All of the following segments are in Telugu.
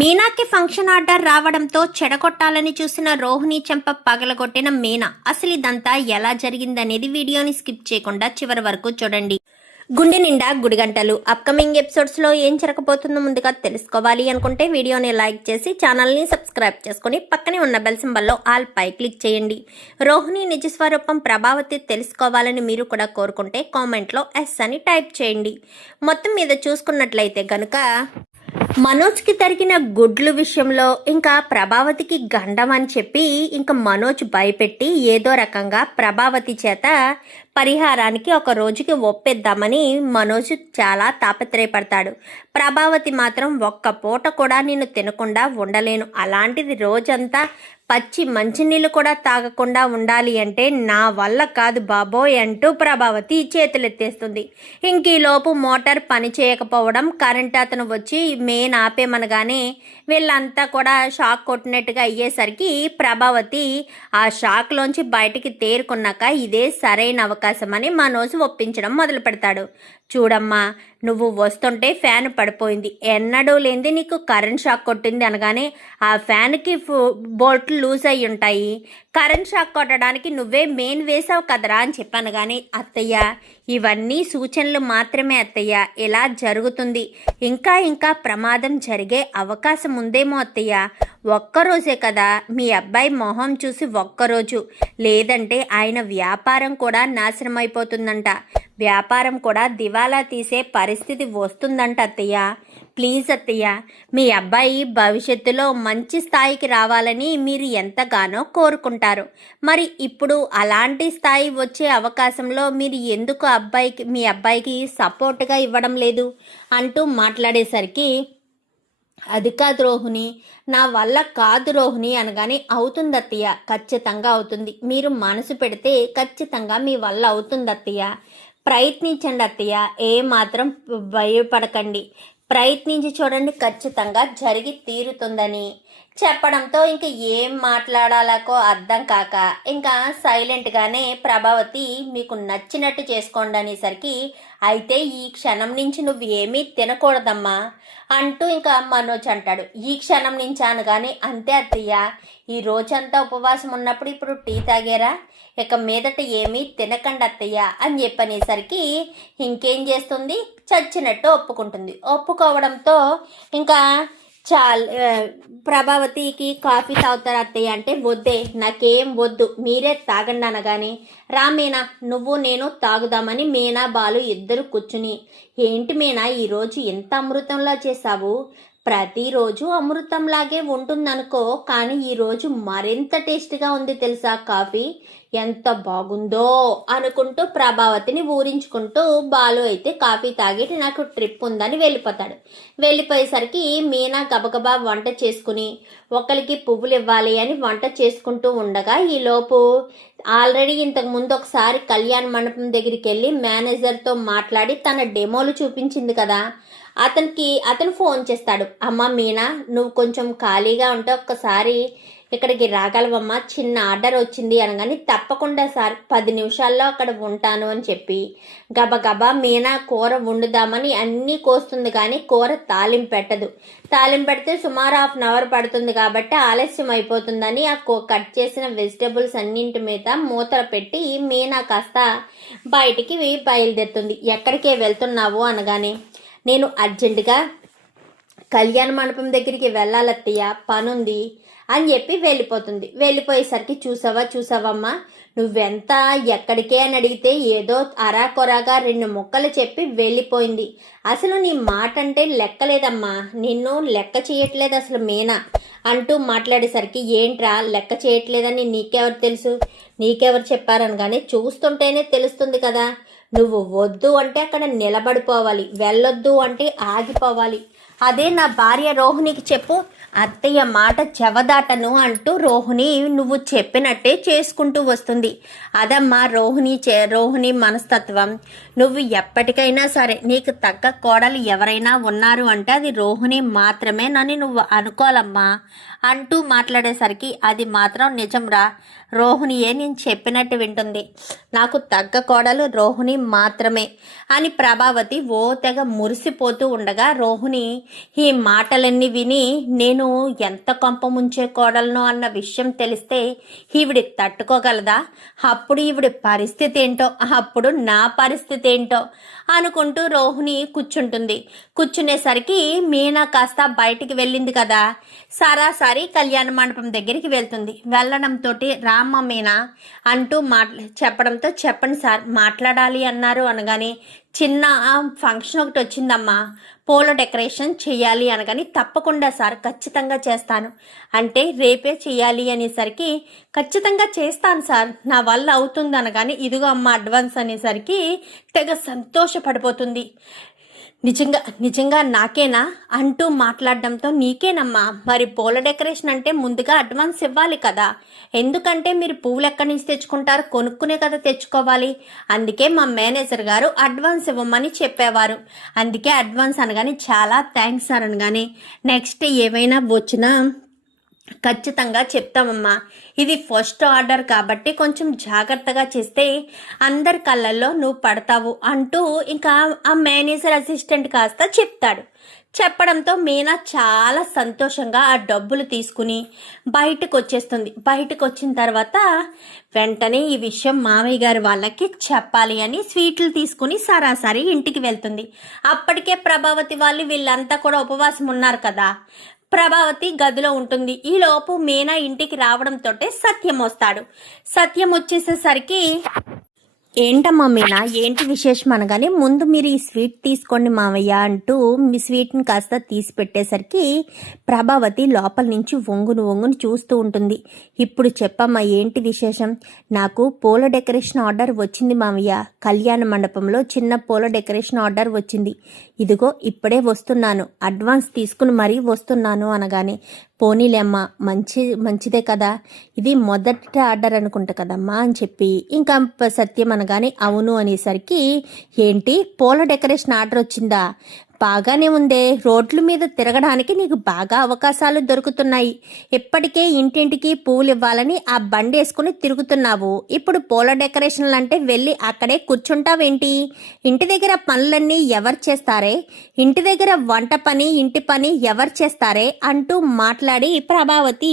మీనాకి ఫంక్షన్ ఆర్డర్ రావడంతో చెడగొట్టాలని చూసిన రోహిణి చెంప పగలగొట్టిన మీనా. అసలు ఇదంతా ఎలా జరిగిందనేది వీడియోని స్కిప్ చేయకుండా చివరి వరకు చూడండి. గుండె నిండా గుడిగంటలు అప్కమింగ్ ఎపిసోడ్స్లో ఏం జరగబోతుందో ముందుగా తెలుసుకోవాలి అనుకుంటే వీడియోని లైక్ చేసి ఛానల్ని సబ్స్క్రైబ్ చేసుకుని పక్కనే ఉన్న బెల్ సింబల్లో ఆల్ పై క్లిక్ చేయండి. రోహిణి నిజస్వరూపం ప్రభావతి తెలుసుకోవాలని మీరు కూడా కోరుకుంటే కామెంట్లో ఎస్ అని టైప్ చేయండి. మొత్తం మీద చూసుకున్నట్లయితే కనుక మనోజ్కి తరిగిన గుడ్లు విషయంలో ఇంకా ప్రభావతికి గండం అని చెప్పి ఇంకా మనోజ్ భయపెట్టి ఏదో రకంగా ప్రభావతి చేత పరిహారానికి ఒక రోజుకి ఒప్పేద్దామని మనోజ్ చాలా తాపత్రయపడతాడు. ప్రభావతి మాత్రం ఒక్క పూట కూడా నేను తినకుండా ఉండలేను, అలాంటిది రోజంతా పచ్చి మంచినీళ్ళు కూడా తాగకుండా ఉండాలి అంటే నా వల్ల కాదు బాబోయ్ అంటూ ప్రభావతి చేతులెత్తేస్తుంది. ఇంకీలోపు మోటార్ పని చేయకపోవడం, కరెంట్ అతను వచ్చి మెయిన్ ఆపేమనగానే వీళ్ళంతా కూడా షాక్ కొట్టినట్టుగా అయ్యేసరికి ప్రభావతి ఆ షాక్లోంచి బయటికి తేరుకున్నాక ఇదే సరైన అవకాశమని మనోజ్ ఒప్పించడం మొదలు పెడతాడు. చూడమ్మా, నువ్వు వస్తుంటే ఫ్యాన్ పడిపోయింది, ఎన్నడూ లేనిది నీకు కరెంట్ షాక్ కొట్టింది అనగానే ఆ ఫ్యాన్కి బోల్ట్లు లూజ్ అయి ఉంటాయి, కరెంట్ షాక్ కొట్టడానికి నువ్వే మెయిన్ వేసావు కదరా అని చెప్పాను. కానీ అత్తయ్య, ఇవన్నీ సూచనలు మాత్రమే అత్తయ్య, ఇలా జరుగుతుంది, ఇంకా ఇంకా ప్రమాదం జరిగే అవకాశం ఉందేమో అత్తయ్య. ఒక్కరోజే కదా మీ అబ్బాయి మొహం చూసి ఒక్కరోజు, లేదంటే ఆయన వ్యాపారం కూడా నాశనం అయిపోతుందంట, వ్యాపారం కూడా దివాలా తీసే పరిస్థితి వస్తుందంట అత్తయ్య. ప్లీజ్ అత్తయ్య, మీ అబ్బాయి భవిష్యత్తులో మంచి స్థాయికి రావాలని మీరు ఎంతగానో కోరుకుంటారు, మరి ఇప్పుడు అలాంటి స్థాయి వచ్చే అవకాశంలో మీరు ఎందుకు మీ అబ్బాయికి సపోర్ట్గా ఇవ్వడం లేదు అంటూ మాట్లాడేసరికి అది కాదు రోహిణి, నా వల్ల కాదు రోహిణి అనగానే అవుతుంది అత్తయ్య, ఖచ్చితంగా అవుతుంది, మీరు మనసు పెడితే ఖచ్చితంగా మీ వల్ల అవుతుంది అత్తయ్య, ప్రయత్నించండి అత్తయ్య, ఏమాత్రం భయపడకండి, ప్రయత్నించి చూడండి, ఖచ్చితంగా జరిగి తీరుతుందని చెప్పడంతో ఇంక ఏం మాట్లాడాలకో అర్థం కాక ఇంకా సైలెంట్గానే ప్రభావతి మీకు నచ్చినట్టు చేసుకోండి అనేసరికి అయితే ఈ క్షణం నుంచి నువ్వు ఏమీ తినకూడదమ్మా అంటూ ఇంకా మనోజ్ అంటాడు. ఈ క్షణం నుంచి అనగానే అంతే అత్తయ్య, ఈ రోజంతా ఉపవాసం ఉన్నప్పుడు ఇప్పుడు టీ తాగారా, ఇక మీదట ఏమీ తినకండి అత్తయ్య అని చెప్పనేసరికి ఇంకేం చేస్తుంది, చచ్చినట్టు ఒప్పుకుంటుంది. ఒప్పుకోవడంతో ఇంకా ప్రభావతికి కాఫీ తాగుతారు అత్తయ్య అంటే వద్దే, నాకేం వద్దు, మీరే తాగండి అనగానే రా మీనా, నువ్వు నేను తాగుదామని మీనా బాలు ఇద్దరు కూర్చుని, ఏంటి మీనా ఈరోజు ఎంత అమృతంలా చేశావు, ప్రతిరోజు అమృతంలాగే ఉంటుందనుకో, కానీ ఈరోజు మరింత టేస్ట్గా ఉంది తెలుసా, కాఫీ ఎంత బాగుందో అనుకుంటూ ప్రభావతిని ఊరించుకుంటూ బాలు అయితే కాఫీ తాగి నాకు ట్రిప్ ఉందని వెళ్ళిపోతాడు. వెళ్ళిపోయేసరికి మీనా గబగబా వంట చేసుకుని ఒకరికి పువ్వులు ఇవ్వాలి అని వంట చేసుకుంటూ ఉండగా ఈలోపు ఆల్రెడీ ఇంతకు ముందు ఒకసారి కళ్యాణ మండపం దగ్గరికి వెళ్ళి మేనేజర్తో మాట్లాడి తన డెమోలు చూపించింది కదా, అతను ఫోన్ చేస్తాడు. అమ్మ మీనా, నువ్వు కొంచెం ఖాళీగా ఉంటే ఒక్కసారి ఇక్కడికి రాగలవమ్మా, చిన్న ఆర్డర్ వచ్చింది అనగానే తప్పకుండా సార్, 10 నిమిషాల్లో అక్కడ ఉంటాను అని చెప్పి గబగబా మీనా కూర వండుదామని అన్నీ కోస్తుంది, కానీ కూర తాలింపు పెట్టదు. తాలింపు పెడితే సుమారు 1/2 అవర్ పడుతుంది కాబట్టి ఆలస్యం అయిపోతుందని ఆ కట్ చేసిన వెజిటబుల్స్ అన్నింటి మీద మూతలు పెట్టి మీనా కాస్త బయటికి బయలుదేరుతుంది. ఎక్కడికే వెళ్తున్నావు అనగానే నేను అర్జెంటుగా కళ్యాణ మండపం దగ్గరికి వెళ్ళాలత్తయ్య, పనుంది అని చెప్పి వెళ్ళిపోతుంది. వెళ్ళిపోయేసరికి చూసావమ్మా, నువ్వెంత ఎక్కడికే అని అడిగితే ఏదో అరాకొరాగా 2 ముక్కలు చెప్పి వెళ్ళిపోయింది, అసలు నీ మాట అంటే లెక్కలేదమ్మా, నిన్ను లెక్క చేయట్లేదు అసలు మీనా అంటూ మాట్లాడేసరికి ఏంట్రా లెక్క చేయట్లేదని నీకెవరు తెలుసు, నీకెవరు చెప్పారనగానే చూస్తుంటేనే తెలుస్తుంది కదా, నువ్వు వద్దు అంటే అక్కడ నిలబడిపోవాలి, వెళ్ళొద్దు అంటే ఆగిపోవాలి, అదే నా భార్య రోహిణికి చెప్పు, అత్తయ్య మాట చెవదాటను అంటూ రోహిణి నువ్వు చెప్పినట్టే చేసుకుంటూ వస్తుంది. అదమ్మా రోహిణి మనస్తత్వం, నువ్వు ఎప్పటికైనా సరే నీకు తగ్గ కోడలు ఎవరైనా ఉన్నారు అంటే అది రోహిణి మాత్రమే నన్ను నువ్వు అనుకోవాలమ్మా అంటూ మాట్లాడేసరికి అది మాత్రం నిజంరా, రోహిణియే నేను చెప్పినట్టు వింటుంది, నాకు తగ్గ కోడలు రోహిణి మాత్రమే అని ప్రభావతి ఓ తెగ మురిసిపోతూ ఉండగా రోహిణి ఈ మాటలన్నీ విని నేను ఎంత కొంప ముంచే కోడలనో అన్న విషయం తెలిస్తే ఈవిడి తట్టుకోగలదా? అప్పుడు ఈవిడి పరిస్థితి ఏంటో, అప్పుడు నా పరిస్థితి ఏంటో అనుకుంటూ రోహిణి కూర్చుంటుంది. కూర్చునేసరికి మీనా కాస్త బయటికి వెళ్ళింది కదా, సరాసరి కళ్యాణ మండపం దగ్గరికి వెళ్తుంది. వెళ్ళడంతో రామ్మ మీనా అంటూ చెప్పడంతో చెప్పండి సార్ మాట్లాడాలి అన్నారు అనగానే, చిన్న ఫంక్షన్ ఒకటి వచ్చిందమ్మా, పూల డెకరేషన్ చేయాలి అనగాని, తప్పకుండా సార్ ఖచ్చితంగా చేస్తాను అంటే రేపే చేయాలి అనేసరికి, ఖచ్చితంగా చేస్తాను సార్ నా వల్ల అవుతుంది అనగాని, ఇదిగో అమ్మ అడ్వాన్స్ అనేసరికి తెగ సంతోషపడిపోతుంది. నిజంగా నాకేనా అంటూ మాట్లాడడంతో, నీకేనమ్మా, మరి పూల డెకరేషన్ అంటే ముందుగా అడ్వాన్స్ ఇవ్వాలి కదా, ఎందుకంటే మీరు పువ్వులు ఎక్కడి నుంచి తెచ్చుకుంటారు, కొనుక్కునే కదా తెచ్చుకోవాలి, అందుకే మా మేనేజర్ గారు అడ్వాన్స్ ఇవ్వమని చెప్పేవారు, అందుకే అడ్వాన్స్ అనగానే చాలా థ్యాంక్స్ సార్ అనగానే, నెక్స్ట్ ఏమైనా వచ్చినా ఖచ్చితంగా చెప్తామమ్మా, ఇది ఫస్ట్ ఆర్డర్ కాబట్టి కొంచెం జాగ్రత్తగా చేస్తే అందరి కళ్ళల్లో నువ్వు పడతావు అంటూ ఇంకా ఆ మేనేజర్ అసిస్టెంట్ కాస్త చెప్తాడు. చెప్పడంతో మీనా చాలా సంతోషంగా ఆ డబ్బులు తీసుకుని బయటకు వచ్చేస్తుంది. బయటకు వచ్చిన తర్వాత వెంటనే ఈ విషయం మామయ్య గారి వాళ్ళకి చెప్పాలి అని స్వీట్లు తీసుకుని సరాసరి ఇంటికి వెళ్తుంది. అప్పటికే ప్రభావతి వాళ్ళు వీళ్ళంతా కూడా ఉపవాసం ఉన్నారు కదా, ప్రభావతి గదిలో ఉంటుంది. ఈలోపు మీనా ఇంటికి రావడంతో సత్యం వస్తాడు. సత్యం వచ్చేసేసరికి, ఏంటమ్మా మీనా ఏంటి విశేషం అనగానే, ముందు మీరు ఈ స్వీట్ తీసుకోండి మావయ్య అంటూ మీ స్వీట్ని కాస్త తీసి పెట్టేసరికి ప్రభావతి లోపల నుంచి వంగును చూస్తూ ఉంటుంది. ఇప్పుడు చెప్పమ్మా ఏంటి విశేషం? నాకు పూల డెకరేషన్ ఆర్డర్ వచ్చింది మావయ్య, కళ్యాణ మండపంలో చిన్న పూల డెకరేషన్ ఆర్డర్ వచ్చింది, ఇదిగో ఇప్పుడే వస్తున్నాను, అడ్వాన్స్ తీసుకుని మరీ వస్తున్నాను అనగానే, పోనీలేమ్మా మంచిదే కదా, ఇది మొదటి ఆర్డర్ అనుకుంటా కదమ్మా అని చెప్పి ఇంకా సత్యం అనగానే అవును అనేసరికి, ఏంటి పూల డెకరేషన్ ఆర్డర్ వచ్చిందా, బాగానే ఉందే, రోడ్ల మీద తిరగడానికి నీకు బాగా అవకాశాలు దొరుకుతున్నాయి, ఇప్పటికే ఇంటింటికి పువ్వులు ఇవ్వాలని ఆ బండి వేసుకుని తిరుగుతున్నావు, ఇప్పుడు పూల డెకరేషన్లు అంటే వెళ్ళి అక్కడే కూర్చుంటావేంటి, ఇంటి దగ్గర పనులన్నీ ఎవరు చేస్తారే, ఇంటి దగ్గర వంట పని ఇంటి పని ఎవరు చేస్తారే అంటూ మాట్లాడి ప్రభావతి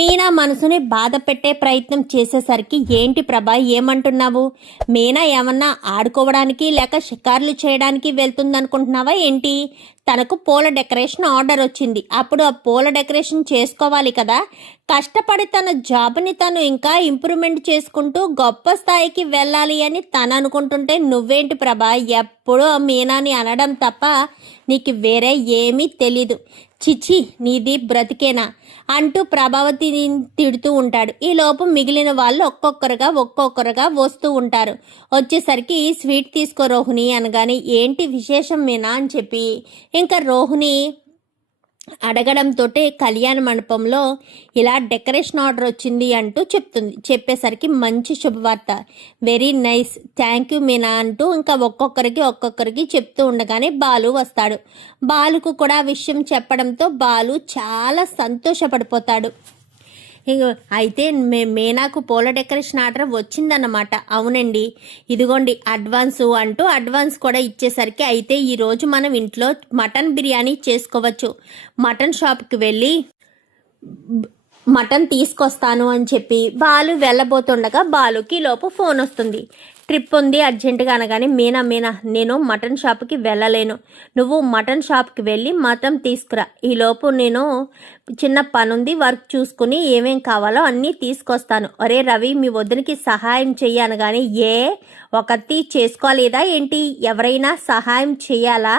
మీనా మనసుని బాధ పెట్టే ప్రయత్నం చేసేసరికి, ఏంటి ప్రభా ఏమంటున్నావు, మీనా ఏమన్నా ఆడుకోవడానికి లేక షికార్లు చేయడానికి వెళ్తుందనుకుంటున్నావా ఏంటి, తనకు పూల డెకరేషన్ ఆర్డర్ వచ్చింది, అప్పుడు ఆ పూల డెకరేషన్ చేసుకోవాలి కదా, కష్టపడి తన జాబ్ని తను ఇంకా ఇంప్రూవ్మెంట్ చేసుకుంటూ గొప్ప స్థాయికి వెళ్ళాలి అని తను అనుకుంటుంటే, నువ్వేంటి ప్రభా ఎప్పుడు మీనాని అనడం తప్ప నీకు వేరే ఏమీ తెలీదు, చిచి నీది బ్రతికేనా అంటూ ప్రభావతిని తిడుతూ ఉంటాడు. ఈ లోపు మిగిలిన వాళ్ళు ఒక్కొక్కరుగా వస్తూ ఉంటారు. వచ్చేసరికి స్వీట్ తీసుకో రోహిణి అనగానే, ఏంటి విశేషం మీనా అని చెప్పి ఇంకా రోహిణి అడగడంతో, కళ్యాణ మండపంలో ఇలా డెకరేషన్ ఆర్డర్ వచ్చింది అంటూ చెప్పేసరికి, మంచి శుభవార్త, very nice, thank you Meena అంటూ ఇంకా ఒక్కొక్కరికి చెప్తూ ఉండగానే బాలు వస్తాడు. బాలుకు కూడా విషయం చెప్పడంతో బాలు చాలా సంతోషపడిపోతాడు. అయితే మీనాకు పూల డెకరేషన్ ఆర్డర్ వచ్చిందన్నమాట. అవునండి, ఇదిగోండి అడ్వాన్సు అంటూ అడ్వాన్స్ కూడా ఇచ్చేసరికి, అయితే ఈరోజు మనం ఇంట్లో మటన్ బిర్యానీ చేసుకోవచ్చు, మటన్ షాప్కి వెళ్ళి మటన్ తీసుకొస్తాను అని చెప్పి బాలు వెళ్ళబోతుండగా బాలుకి లోపు ఫోన్ వస్తుంది. ట్రిప్ ఉంది అర్జెంటుగా అనగానే, మీనా నేను మటన్ షాప్కి వెళ్ళలేను, నువ్వు మటన్ షాప్కి వెళ్ళి మటన్ తీసుకురా, ఈలోపు నేను చిన్న పనుంది వర్క్ చూసుకుని ఏమేం కావాలో అన్నీ తీసుకొస్తాను. అరే రవి మీ వదినికి సహాయం చెయ్యి అనగానే, ఒకటి చేసుకోలేదా ఏంటి, ఎవరైనా సహాయం చెయ్యాలా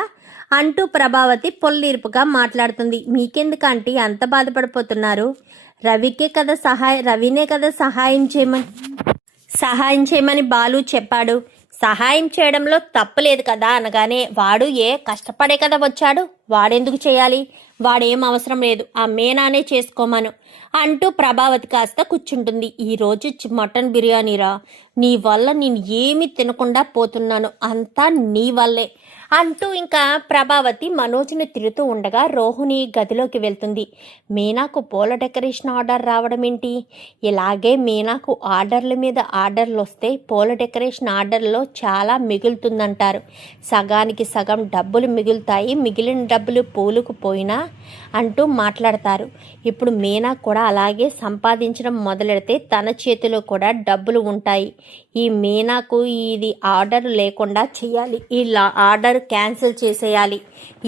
అంటూ ప్రభావతి పొల్లిరుపుగా మాట్లాడుతుంది. మీకెందుకంటే అంత బాధపడిపోతున్నారు, రవినే కదా సహాయం చేయమని బాలు చెప్పాడు, సహాయం చేయడంలో తప్పులేదు కదా అనగానే, వాడు కష్టపడే కదా వచ్చాడు, వాడెందుకు చేయాలి, వాడేం అవసరం లేదు, ఆ మీనానే చేసుకోమను అంటూ ప్రభావతి కాస్త కూర్చుంటుంది. ఈరోజు మటన్ బిర్యానీరా, నీ వల్ల నేను ఏమీ తినకుండా పోతున్నాను, అంతా నీ వల్లే అంటూ ఇంకా ప్రభావతి మనోజ్ని తిరుగుతూ ఉండగా రోహిణి గదిలోకి వెళ్తుంది. మీనాకు పూల డెకరేషన్ ఆర్డర్ రావడం ఏంటి? ఇలాగే మీనాకు ఆర్డర్ల మీద ఆర్డర్లు వస్తే పూల డెకరేషన్ ఆర్డర్లో చాలా మిగులుతుందంటారు. సగానికి సగం డబ్బులు మిగులుతాయి, మిగిలిన డబ్బులు పూలకు పోయినా అంటూ మాట్లాడతారు. ఇప్పుడు మీనా కూడా అలాగే సంపాదించడం మొదలెడితే తన చేతిలో కూడా డబ్బులు ఉంటాయి. ఈ మీనాకు ఇది ఆర్డర్ లేకుండా చేయాలి, ఈ ఆర్డర్ క్యాన్సిల్ చేసేయాలి.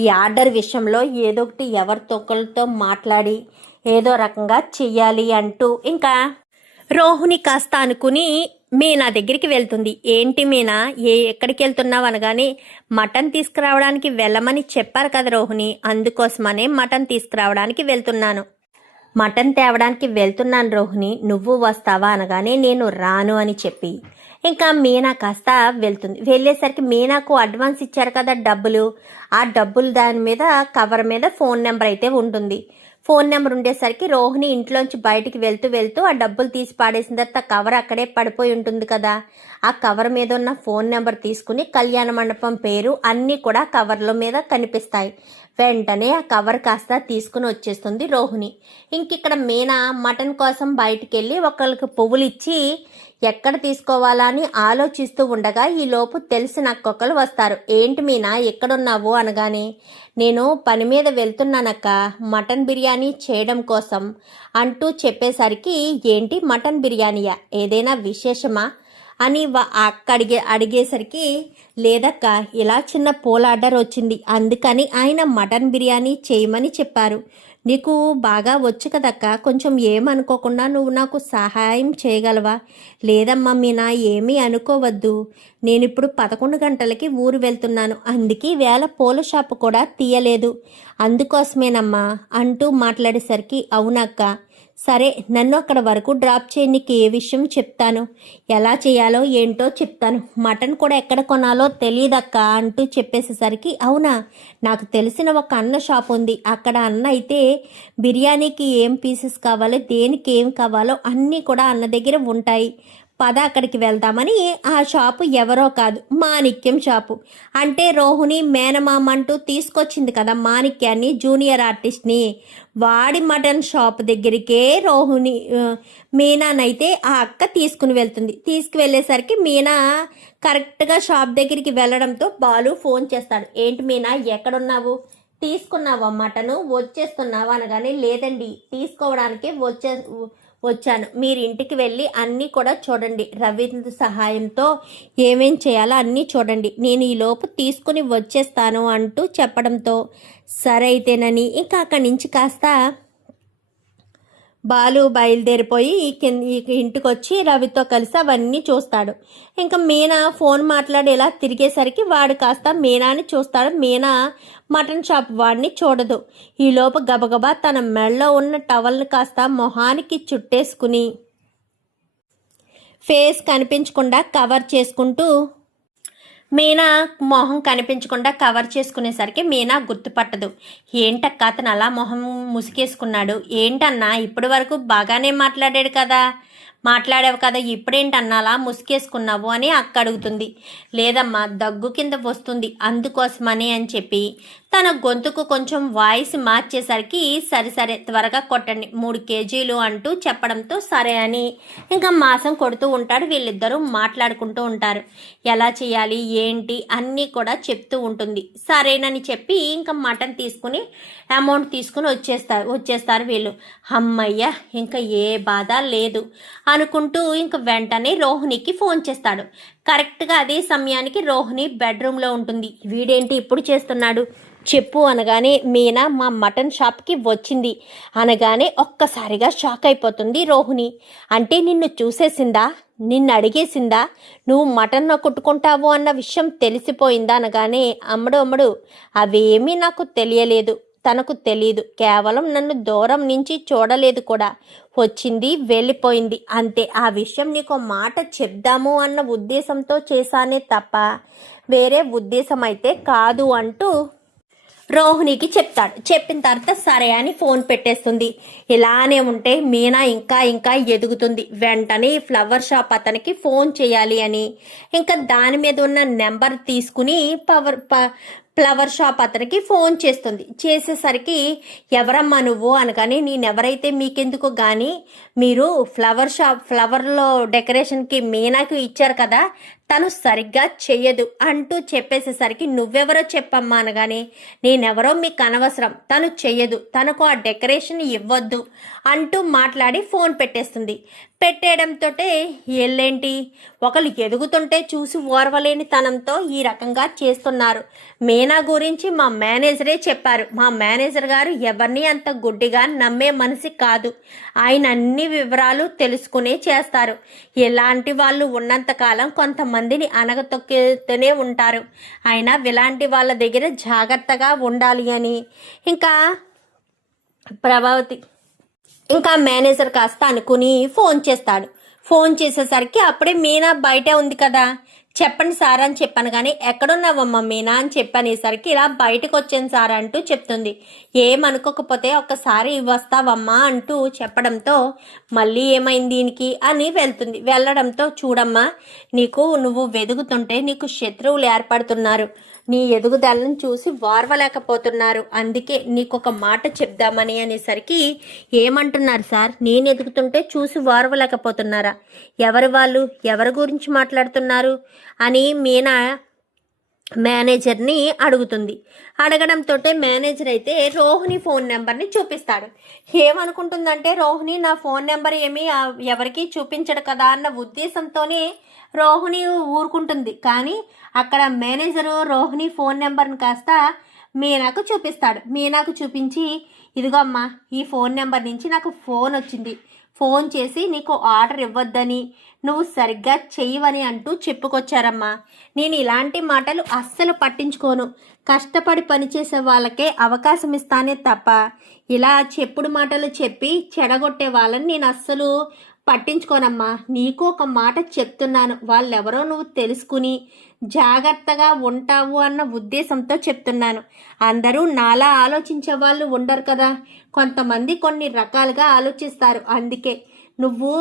ఈ ఆర్డర్ విషయంలో ఏదో ఒకటి ఎవరితోకలతో మాట్లాడి ఏదో రకంగా చెయ్యాలి అంటూ ఇంకా రోహిణి కాస్త అనుకుని మీనా దగ్గరికి వెళ్తుంది. ఏంటి మీనా, ఎక్కడికి వెళ్తున్నావు అనగానే మటన్ తీసుకురావడానికి వెళ్ళమని చెప్పారు కదా రోహిణి, అందుకోసమనే మటన్ తీసుకురావడానికి వెళ్తున్నాను. మటన్ తేవడానికి వెళ్తున్నాను రోహిణి, నువ్వు వస్తావా అనగానే నేను రాను అని చెప్పి ఇంకా మీనా కాస్త వెళ్తుంది. వెళ్ళేసరికి మీనాకు అడ్వాన్స్ ఇచ్చారు కదా డబ్బులు, ఆ డబ్బులు దాని మీద కవర్ మీద ఫోన్ నెంబర్ అయితే ఉంటుంది. ఫోన్ నెంబర్ ఉండేసరికి రోహిణి ఇంట్లోంచి బయటికి వెళ్తూ ఆ డబ్బులు తీసి పాడేసిన తర్వాత కవర్ అక్కడే పడిపోయి ఉంటుంది కదా, ఆ కవర్ మీద ఉన్న ఫోన్ నెంబర్ తీసుకుని కళ్యాణ మండపం పేరు అన్నీ కూడా కవర్ల మీద కనిపిస్తాయి. వెంటనే ఆ కవర్ కాస్త తీసుకుని వచ్చేస్తుంది రోహిణి. ఇంకిక్కడ మీనా మటన్ కోసం బయటికి వెళ్ళి ఒకళ్ళకి పువ్వులు ఇచ్చి ఎక్కడ తీసుకోవాలా అని ఆలోచిస్తూ ఉండగా ఈలోపు తెలిసిన అక్కొక్కరు వస్తారు. ఏంటి మీనా ఎక్కడున్నావు అనగానే నేను పని మీద వెళ్తున్నానక్క, మటన్ బిర్యానీ చేయడం కోసం అంటూ చెప్పేసరికి ఏంటి మటన్ బిర్యానీయా, ఏదైనా విశేషమా అని అక్క అడిగేసరికి లేదక్క, ఇలా చిన్న పూల ఆర్డర్ వచ్చింది, అందుకని ఆయన మటన్ బిర్యానీ చేయమని చెప్పారు. నీకు బాగా వచ్చు కదక్క, కొంచెం ఏమనుకోకుండా నువ్వు నాకు సహాయం చేయగలవా? లేదమ్మా మీనా, ఏమీ అనుకోవద్దు, నేనిప్పుడు 11 గంటలకి ఊరు వెళ్తున్నాను, అందుకే వేళ పూల షాపు కూడా తీయలేదు, అందుకోసమేనమ్మా అంటూ మాట్లాడేసరికి అవునక్క, సరే నన్ను అక్కడ వరకు డ్రాప్ చేయి, నీకు ఏ విషయం చెప్తాను, ఎలా చేయాలో ఏంటో చెప్తాను, మటన్ కూడా ఎక్కడ కొనాలో తెలియదక్క అంటూ చెప్పేసేసరికి అవునా, నాకు తెలిసిన ఒక అన్న షాప్ ఉంది, అక్కడ అన్న అయితే బిర్యానీకి ఏం పీసెస్ కావాలో దేనికి ఏం కావాలో అన్నీ కూడా అన్న దగ్గర ఉంటాయి, పద అక్కడికి వెళ్దామని ఆ షాపు ఎవరో కాదు మాణిక్యం షాపు. అంటే రోహిణి మేనమామ అంటూ తీసుకొచ్చింది కదా మాణిక్యాన్ని, జూనియర్ ఆర్టిస్ట్ని, వాడి మటన్ షాప్ దగ్గరికే రోహిణి మీనానైతే ఆ అక్క తీసుకుని వెళ్తుంది. తీసుకువెళ్ళేసరికి మీనా కరెక్ట్గా షాప్ దగ్గరికి వెళ్ళడంతో బాలు ఫోన్ చేస్తాడు. ఏంటి మీనా ఎక్కడున్నావు, తీసుకున్నావా మటను, వచ్చేస్తున్నావా అనగానే లేదండి తీసుకోవడానికే వచ్చాను, మీరు ఇంటికి వెళ్ళి అన్నీ కూడా చూడండి, రవీంద్ర సహాయంతో ఏమేం చేయాలో అన్నీ చూడండి, నేను ఈలోపు తీసుకుని వచ్చేస్తాను అంటూ చెప్పడంతో సరే అయితేనని ఇంకా అక్కడి నుంచి కాస్త బాలు బయలుదేరిపోయి ఇంటికి వచ్చి రవితో కలిసి అవన్నీ చూస్తాడు. ఇంకా మీనా ఫోన్ మాట్లాడేలా తిరిగేసరికి వాడు కాస్త మీనాని చూస్తాడు. మీనా మటన్ షాప్ వాడిని చూడదు. ఈలోపు గబగబా తన మెడలో ఉన్న టవల్ని కాస్త మొహానికి చుట్టేసుకుని ఫేస్ కనిపించకుండా కవర్ చేసుకుంటూ మీనా మొహం కనిపించకుండా కవర్ చేసుకునేసరికి మీనా గుర్తుపట్టదు. ఏంటక్క అతను అలా మొహం ముసుగేసుకున్నాడు, ఏంటన్నా ఇప్పటి వరకు బాగానే మాట్లాడావు కదా ఇప్పుడేంటన్నా అలా ముసుగేసుకున్నావు అని అక్క అడుగుతుంది. లేదమ్మా దగ్గు కింద వస్తుంది అందుకోసమని అని చెప్పి తన గొంతుకు కొంచెం వాయిస్ మార్చేసరికి సరే త్వరగా కొట్టండి 3 కేజీలు అంటూ చెప్పడంతో సరే అని ఇంకా మాసం కొడుతూ ఉంటాడు. వీళ్ళిద్దరూ మాట్లాడుకుంటూ ఉంటారు. ఎలా చేయాలి ఏంటి అన్నీ కూడా చెప్తూ ఉంటుంది. సరేనని చెప్పి ఇంకా మటన్ తీసుకుని అమౌంట్ తీసుకుని వచ్చేస్తారు వీళ్ళు. అమ్మయ్య ఇంకా ఏ బాధ లేదు అనుకుంటూ ఇంక వెంటనే రోహిణికి ఫోన్ చేస్తాడు. కరెక్ట్గా అదే సమయానికి రోహిణి బెడ్రూమ్లో ఉంటుంది. వీడేంటి ఇప్పుడు చేస్తున్నాడు చెప్పు అనగానే మీనా మా మటన్ షాప్కి వచ్చింది అనగానే ఒక్కసారిగా షాక్ అయిపోతుంది రోహిణి. అంటే నిన్ను చూసేసిందా, నిన్ను అడిగేసిందా, నువ్వు మటన్ కొట్టుకుంటావు అన్న విషయం తెలిసిపోయిందా అనగానే అమ్మడు అవేమీ నాకు తెలియలేదు, తనకు తెలీదు, కేవలం నన్ను దూరం నుంచి చూడలేదు కూడా, వచ్చింది వెళ్ళిపోయింది అంతే, ఆ విషయం నీకు మాట చెప్దాము అన్న ఉద్దేశంతో చేశానే తప్ప వేరే ఉద్దేశం అయితే కాదు అంటూ రోహిణికి చెప్తాడు. చెప్పిన తర్వాత సరే అని ఫోన్ పెట్టేస్తుంది. ఇలానే ఉంటే మీనా ఇంకా ఇంకా ఎదుగుతుంది. వెంటనే ఫ్లవర్ షాప్ అతనికి ఫోన్ చేయాలి అని ఇంకా దాని మీద ఉన్న నెంబర్ తీసుకుని ఫ్లవర్ షాప్ అతనికి ఫోన్ చేస్తుంది. చేసేసరికి ఎవరమ్మా నువ్వు అనగానే నేనెవరైతే మీకెందుకు కానీ మీరు ఫ్లవర్లో డెకరేషన్కి మీనాకు ఇచ్చారు కదా, తను సరిగ్గా చెయ్యదు అంటూ చెప్పేసేసరికి నువ్వెవరో చెప్పమ్మా అనగానే నేనెవరో మీకు అనవసరం, తను చెయ్యదు, తనకు ఆ డెకరేషన్ ఇవ్వద్దు అంటూ మాట్లాడి ఫోన్ పెట్టేస్తుంది. పెట్టేయడంతో ఎల్లేంటి ఒకళ్ళు ఎదుగుతుంటే చూసి ఓర్వలేని తనంతో ఈ రకంగా చేస్తున్నారు. మీనా గురించి మా మేనేజరే చెప్పారు. మా మేనేజర్ గారు ఎవరిని అంత గుడ్డిగా నమ్మే మనిషి కాదు. ఆయన అన్ని వివరాలు తెలుసుకునే చేస్తారు. ఇలాంటి వాళ్ళు ఉన్నంతకాలం కొంతమందిని అనగతొక్కుతూనే ఉంటారు. అయినా ఇలాంటి వాళ్ళ దగ్గర జాగ్రత్తగా ఉండాలి అని ఇంకా మేనేజర్ కాస్త అనుకుని ఫోన్ చేస్తాడు. ఫోన్ చేసేసరికి అప్పుడే మీనా బయటే ఉంది కదా. చెప్పండి సార్ అని చెప్పాను కానీ ఎక్కడున్నావమ్మా మీనా అని చెప్పనేసరికి ఇలా బయటకు వచ్చాను సార్ అంటూ చెప్తుంది. ఏమనుకోకపోతే ఒక్కసారి వస్తావమ్మా అంటూ చెప్పడంతో మళ్ళీ ఏమైంది దీనికి అని వెళ్తుంది. వెళ్ళడంతో చూడమ్మా, నువ్వు వెదుగుతుంటే నీకు శత్రువులు ఏర్పడుతున్నారు. నీ ఎదుగుదలను చూసి వార్వలేకపోతున్నారు. అందుకే నీకొక మాట చెప్దామని అనేసరికి ఏమంటున్నారు సార్, నేను ఎదుగుతుంటే చూసి వార్వలేకపోతున్నారా? ఎవరి వాళ్ళు, ఎవరి గురించి మాట్లాడుతున్నారు అని మీనా మేనేజర్ని అడుగుతుంది. అడగడంతో మేనేజర్ అయితే రోహిణి ఫోన్ నెంబర్ని చూపిస్తాడు. ఏమనుకుంటుందంటే రోహిణి నా ఫోన్ నెంబర్ ఏమీ ఎవరికి చూపించడు కదా అన్న ఉద్దేశంతోనే రోహిణి ఊరుకుంటుంది. కానీ అక్కడ మేనేజరు రోహిణి ఫోన్ నెంబర్ని కాస్త మీనాకు చూపిస్తాడు. మీనాకు చూపించి ఇదిగో అమ్మా, ఈ ఫోన్ నెంబర్ నుంచి నాకు ఫోన్ వచ్చింది. ఫోన్ చేసి నీకు ఆర్డర్ ఇవ్వద్దని, నువ్వు సరిగ్గా చెయ్యవని అంటూ చెప్పుకొచ్చారమ్మా. నేను ఇలాంటి మాటలు అస్సలు పట్టించుకోను. కష్టపడి పనిచేసే వాళ్ళకే అవకాశం ఇస్తానే తప్ప ఇలా చెప్పుడు మాటలు చెప్పి చెడగొట్టే వాళ్ళని నేను అస్సలు పట్టించుకోనమ్మా. నీకు ఒక మాట చెప్తున్నాను, వాళ్ళెవరో నువ్వు తెలుసుకుని జాగ్రత్తగా ఉంటావు అన్న ఉద్దేశంతో చెప్తున్నాను. అందరూ నాలా ఆలోచించే వాళ్ళు ఉండరు కదా, కొంతమంది కొన్ని రకాలుగా ఆలోచిస్తారు. అందుకే నువ్వు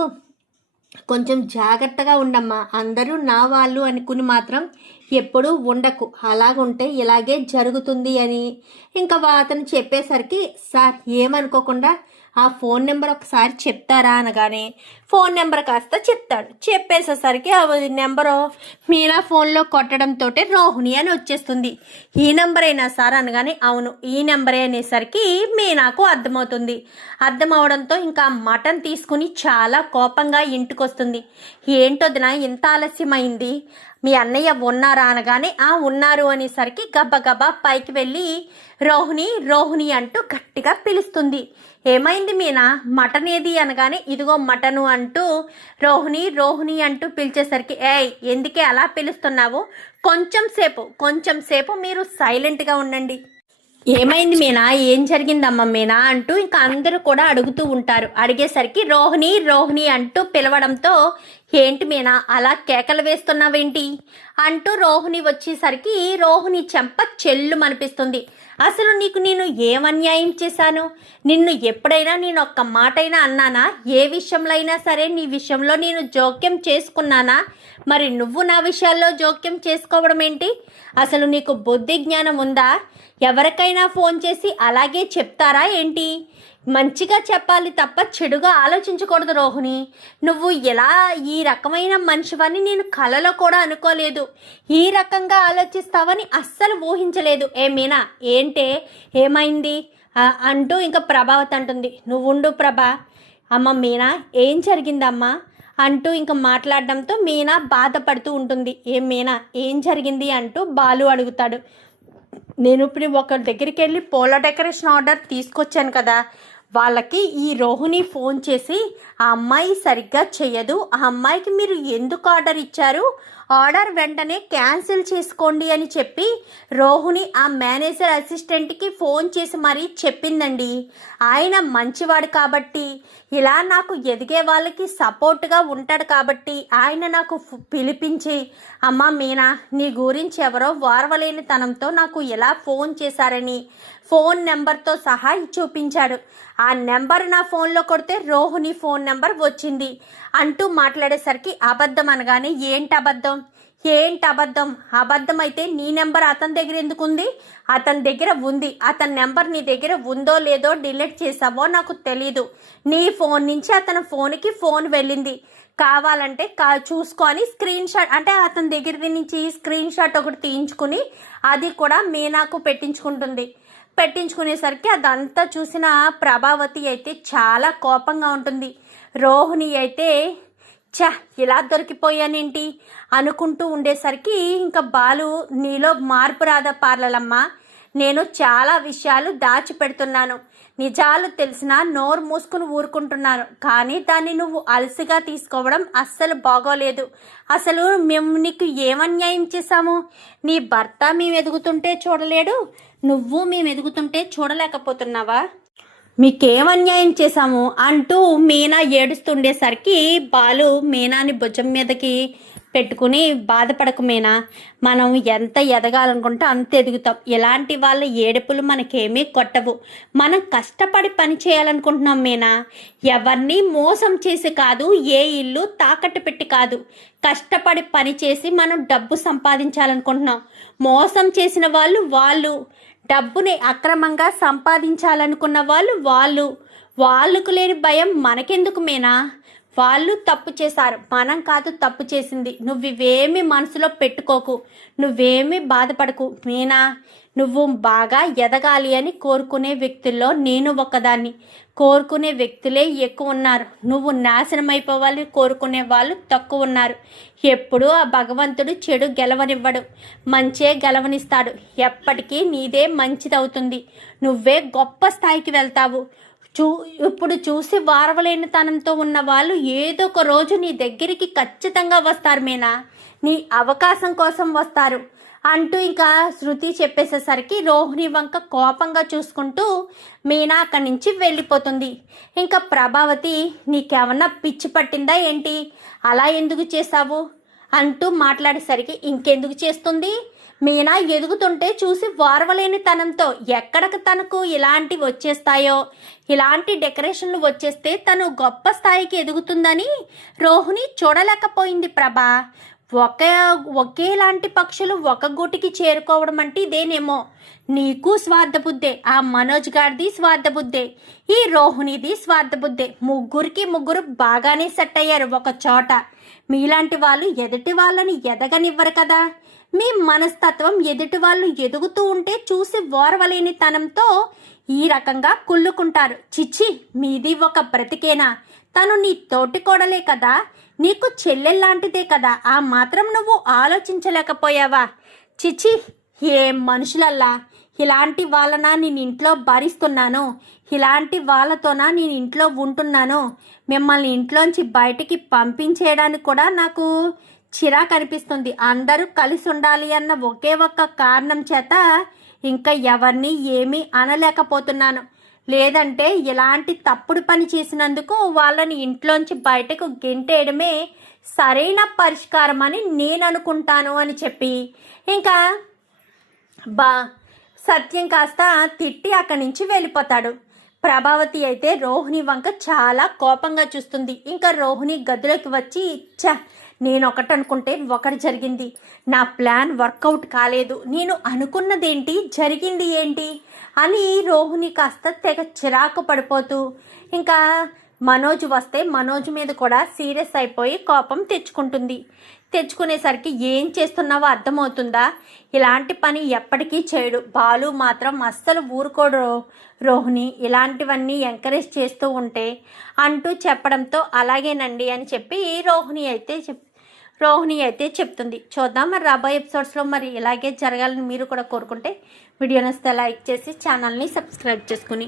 కొంచెం జాగ్రత్తగా ఉండమ్మా. అందరూ నా వాళ్ళు అనుకుని మాత్రం ఎప్పుడూ ఉండకు. అలాగుంటే ఇలాగే జరుగుతుంది అని ఇంకా అతను చెప్పేసరికి సార్ ఏమనుకోకుండా ఆ ఫోన్ నెంబర్ ఒకసారి చెప్తారా అనగానే ఫోన్ నెంబర్ కాస్త చెప్తాడు. చెప్పేసేసరికి ఆ నెంబరు మీనా ఫోన్లో కొట్టడంతో రోహిణి అని వచ్చేస్తుంది. ఈ నెంబర్ అయినా సార్ అనగానే అవును ఈ నెంబరే అనేసరికి మీనాకు అర్థమవుతుంది. అర్థమవడంతో ఇంకా మటన్ తీసుకుని చాలా కోపంగా ఇంటికి వస్తుంది. ఏంటొదినా ఇంత ఆలస్యమైంది, మీ అన్నయ్య ఉన్నారా అనగానే ఉన్నారు అనేసరికి గబగబా పైకి వెళ్ళి రోహిణి అంటూ గట్టిగా పిలుస్తుంది. ఏమైంది మీనా, మటన్ ఏది అనగానే ఇదిగో మటను అంటూ రోహిణి అంటూ పిలిచేసరికి ఎందుకే అలా పిలుస్తున్నావు, కొంచెం సేపు మీరు సైలెంట్గా ఉండండి. ఏమైంది మీనా, ఏం జరిగిందమ్మా మీనా అంటూ ఇంకా అందరూ కూడా అడుగుతూ ఉంటారు. అడిగేసరికి రోహిణి అంటూ పిలవడంతో ఏంటి మీనా అలా కేకలు వేస్తున్నావేంటి అంటూ రోహిణి వచ్చేసరికి రోహిణి చెంప చెల్లుమనిపిస్తుంది. అసలు నేను ఏమన్యాయం చేశాను? నిన్ను ఎప్పుడైనా నేను ఒక్క మాటైనా అన్నానా? ఏ విషయంలో అయినా సరే నీ విషయంలో నేను జోక్యం చేసుకున్నానా? మరి నువ్వు నా విషయాల్లో జోక్యం చేసుకోవడం ఏంటి? అసలు నీకు బుద్ధి జ్ఞానం ఉందా? ఎవరికైనా ఫోన్ చేసి అలాగే చెప్తారా ఏంటి? మంచిగా చెప్పాలి తప్ప చెడుగా ఆలోచించకూడదు రోహిణి. నువ్వు ఎలా ఈ రకమైన మనిషివని నేను కలలో కూడా అనుకోలేదు. ఈ రకంగా ఆలోచిస్తావని అస్సలు ఊహించలేదు. మీనా ఏమైంది అంటూ ఇంకా ప్రభావతి అంటుంది. నువ్వుండు ప్రభా. అమ్మ మీనా ఏం జరిగిందమ్మా అంటూ ఇంకా మాట్లాడడంతో మీనా బాధపడుతూ ఉంటుంది. మీనా ఏం జరిగింది అంటూ బాలు అడుగుతాడు. నేను ఇప్పుడు ఒకరి దగ్గరికి వెళ్ళి పూల డెకరేషన్ ఆర్డర్ తీసుకొచ్చాను కదా, వాళ్ళకి ఈ రోహిణి ఫోన్ చేసి ఆ అమ్మాయి సరిగ్గా చెయ్యదు, ఆ అమ్మాయికి మీరు ఎందుకు ఆర్డర్ ఇచ్చారు, ఆర్డర్ వెంటనే క్యాన్సిల్ చేసుకోండి అని చెప్పి రోహిణి ఆ మేనేజర్ అసిస్టెంట్కి ఫోన్ చేసి మరీ చెప్పిందండి. ఆయన మంచివాడు కాబట్టి, ఇలా నాకు ఎదిగే వాళ్ళకి సపోర్ట్గా ఉంటాడు కాబట్టి ఆయన నాకు పిలిపించి, అమ్మ మీనా నీ గురించి ఎవరో వారవలేని తనంతో నాకు ఎలా ఫోన్ చేశారని ఫోన్ నెంబర్తో సహా చూపించాడు. ఆ నెంబర్ నా ఫోన్లో కొడితే రోహిణి ఫోన్ నెంబర్ వచ్చింది అంటూ మాట్లాడేసరికి అబద్ధం అనగానే ఏంటి అబద్ధం అబద్ధం అయితే నీ నెంబర్ అతని దగ్గర ఎందుకు ఉంది, అతని దగ్గర ఉంది, అతని నెంబర్ నీ దగ్గర ఉందో లేదో డిలీట్ చేసావో నాకు తెలీదు, నీ ఫోన్ నుంచి అతని ఫోన్కి ఫోన్ వెళ్ళింది, కావాలంటే చూసుకొని స్క్రీన్ షాట్ అంటే అతని దగ్గర నుంచి స్క్రీన్ షాట్ ఒకటి తీయించుకుని అది కూడా మీనాకు పెట్టించుకునేసరికి అదంతా చూసిన ప్రభావతి అయితే చాలా కోపంగా ఉంటుంది. రోహిణి అయితే ఇలా దొరికిపోయానేంటి అనుకుంటూ ఉండేసరికి ఇంకా బాలు నీలో మార్పు రాదా పార్లలమ్మ, నేను చాలా విషయాలు దాచిపెడుతున్నాను, నిజాలు తెలిసినా నోరు మూసుకుని ఊరుకుంటున్నాను, కానీ దాన్ని నువ్వు అలసిగా తీసుకోవడం అస్సలు బాగోలేదు. అసలు మేము నీకు ఏమన్యాయం చేశాము, నీ భర్త మేము ఎదుగుతుంటే చూడలేడు, నువ్వు మేము ఎదుగుతుంటే చూడలేకపోతున్నావా, మీకేమన్యాయం చేశాము అంటూ మీనా ఏడుస్తుండేసరికి బాలు మీనాని భుజం మీదకి పెట్టుకుని బాధపడకు మీనా, మనం ఎంత ఎదగాలనుకుంటే అంత ఎదుగుతాం, ఎలాంటి వాళ్ళ ఏడుపులు మనకేమీ కొట్టవు, మనం కష్టపడి పని చేయాలనుకుంటున్నాం మీనా, ఎవరిని మోసం చేసి కాదు, ఏ ఇల్లు తాకట్టు పెట్టి కాదు, కష్టపడి పని చేసి మనం డబ్బు సంపాదించాలనుకుంటున్నాం, మోసం చేసిన వాళ్ళు డబ్బుని అక్రమంగా సంపాదించాలనుకున్న వాళ్ళకు లేని భయం మనకెందుకు మీనా, వాళ్ళు తప్పు చేశారు, మనం కాదు తప్పు చేసింది, నువ్వేమీ మనసులో పెట్టుకోకు, నువ్వేమీ బాధపడకు మీనా, నువ్వు బాగా ఎదగాలి అని కోరుకునే వ్యక్తుల్లో నేను ఒకదాన్ని, కోరుకునే వ్యక్తులే ఎక్కువ ఉన్నారు, నువ్వు నాశనం అయిపోవాలి కోరుకునే వాళ్ళు తక్కువ ఉన్నారు, ఎప్పుడూ ఆ భగవంతుడు చెడు గెలవనివ్వడు, మంచే గెలవనిస్తాడు, ఎప్పటికీ నీదే మంచిదవుతుంది, నువ్వే గొప్ప స్థాయికి వెళ్తావు, ఇప్పుడు చూసి వారవలేని తనంతో ఉన్న వాళ్ళు ఏదో ఒక రోజు నీ దగ్గరికి ఖచ్చితంగా వస్తారు మీనా, నీ అవకాశం కోసం వస్తారు అంటూ ఇంకా శృతి చెప్పేసేసరికి రోహిణి వంక కోపంగా చూసుకుంటూ మీనా అక్కడి నుంచి వెళ్ళిపోతుంది. ఇంకా ప్రభావతి నీకేమన్నా పిచ్చి పట్టిందా ఏంటి, అలా ఎందుకు చేశావు అంటూ మాట్లాడేసరికి ఇంకెందుకు చేస్తుంది, మీనా ఎదుగుతుంటే చూసి వారవలేని తనంతో ఎక్కడికి తనకు ఇలాంటివి వచ్చేస్తాయో, ఇలాంటి డెకరేషన్లు వచ్చేస్తే తను గొప్ప స్థాయికి ఎదుగుతుందని రోహిణి చూడలేకపోయింది. ప్రభా, ఒకేలాంటి పక్షులు ఒక గూటికి చేరుకోవడం అంటే ఇదేనేమో, నీకు స్వార్థబుద్ధే, ఆ మనోజ్ గారిది స్వార్థబుద్ధే, ఈ రోహిణిది స్వార్థబుద్ధే, ముగ్గురు బాగానే సెట్ అయ్యారు ఒక చోట, మీలాంటి వాళ్ళు ఎదుటి వాళ్ళని ఎదగనివ్వరు కదా, మీ మనస్తత్వం ఎదుటి వాళ్ళు ఎదుగుతూ ఉంటే చూసి ఓర్వలేని తనంతో ఈ రకంగా కుళ్ళుకుంటారు. చిచ్చి, మీది ఒక బ్రతికేనా, తను నీ తోటి కోడలే కదా, నీకు చెల్లెల్లాంటిదే కదా, ఆ మాత్రం నువ్వు ఆలోచించలేకపోయావా, చిచ్చి ఏం మనుషులల్లా, ఇలాంటి వాళ్ళనా నేను ఇంట్లో భరిస్తున్నాను, ఇలాంటి వాళ్ళతోనా నేను ఇంట్లో ఉంటున్నాను, మిమ్మల్ని ఇంట్లోంచి బయటికి పంపించేయడానికి కూడా నాకు చిరాకు అనిపిస్తుంది, అందరూ కలిసి ఉండాలి అన్న ఒకే ఒక్క కారణం చేత ఇంకా ఎవరిని ఏమీ అనలేకపోతున్నాను, లేదంటే ఇలాంటి తప్పుడు పని చేసినందుకు వాళ్ళని ఇంట్లోంచి బయటకు గెంటేయడమే సరైన పరిష్కారం అని నేను అనుకుంటాను అని చెప్పి ఇంకా సత్యం కాస్త తిట్టి అక్కడి నుంచి వెళ్ళిపోతాడు. ప్రభావతి అయితే రోహిణి వంక చాలా కోపంగా చూస్తుంది. ఇంకా రోహిణి గదిలోకి వచ్చి నేను ఒకటి అనుకుంటే ఒకటి జరిగింది, నా ప్లాన్ వర్కౌట్ కాలేదు, నేను అనుకున్నదేంటి జరిగింది ఏంటి అని రోహిణి కాస్త తెగ చిరాకు పడిపోతూ ఇంకా మనోజ్ వస్తే మనోజ్ మీద కూడా సీరియస్ అయిపోయి కోపం తెచ్చుకునేసరికి ఏం చేస్తున్నావో అర్థమవుతుందా, ఇలాంటి పని ఎప్పటికీ చేయడు, బాలు మాత్రం అస్సలు ఊరుకోడు రోహిణి, ఇలాంటివన్నీ ఎంకరేజ్ చేస్తూ ఉంటే అంటూ చెప్పడంతో అలాగేనండి అని చెప్పి రోహిణి అయితే చెప్తుంది. చూద్దాం మరి రాబోయే ఎపిసోడ్స్లో మరి ఇలాగే జరగాలని మీరు కూడా కోరుకుంటే వీడియో నచ్చితే లైక్ చేసి ఛానల్ని సబ్స్క్రైబ్ చేసుకుని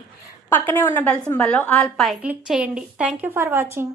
పక్కనే ఉన్న బెల్ సింబల్లో ఆల్ పై క్లిక్ చేయండి. Thank you for watching.